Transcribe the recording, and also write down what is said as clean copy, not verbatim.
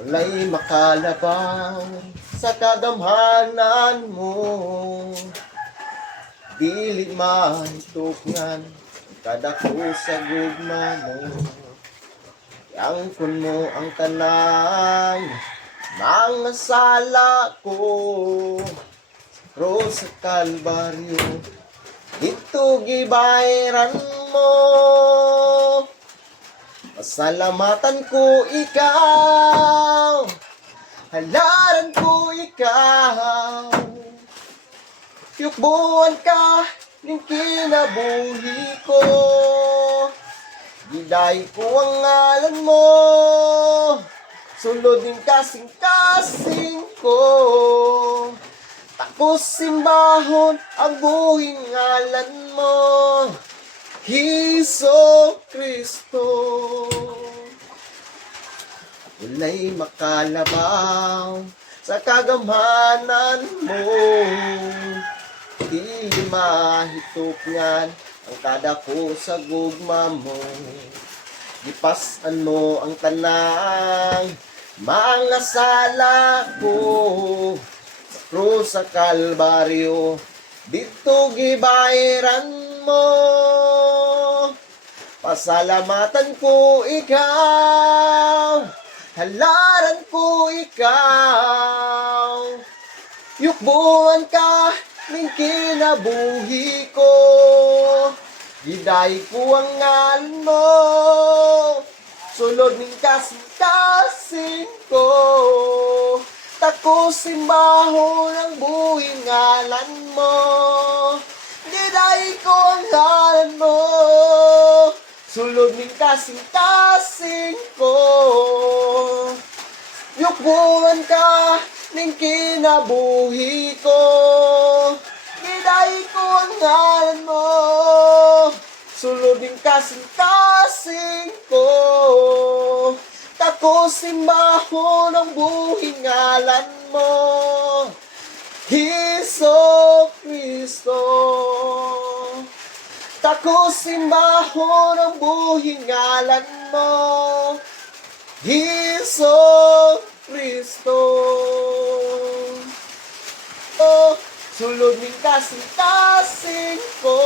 Wala'y makalabaw sa kagamhanan mo. Dili mahitukngan kadako sa gugma mo. Iangkon mo ang tanan mga sala ko. Cross sa Kalbaryo, ito gibayran mo. Pasalamatan ko ikaw, halaran ko ikaw. Yukbuan ka ng kinabuhi ko. Giday ko ang ngalan mo, sulod ng kasing-kasing ko. Tapos simbahon ang buhing ngalan mo, Hesus Kristo. Wala'y makalabaw sa kagamhanan mo. Di mahitukngan ang kadako sa gugma mo. Gipasan mo ang tanang mga sala ko. Sa krus sa Kalbaryo, dito gibayran mo. Pasalamatan ko ikaw, halaran ko ikaw. Yukbuan ka ng kinabuhi ko. Giday ko ang ngalan mo, sulod ng kasing-kasing ko. Tako simbahon ang buhing ngalan mo. Giday ko ang ngalan mo, sulod ng kasing-kasing ko. Yukbuan ka ng kinabuhi ko. Giday ko ang ngalan mo, sulod ng kasing-kasing ko. Tako simbahon ang buhing ngalan mo, Hesus Kristo. Tako simbahon ang buhing ngalan mo, Hesus Kristo. Oh, sulod ng kasing-kasing ko.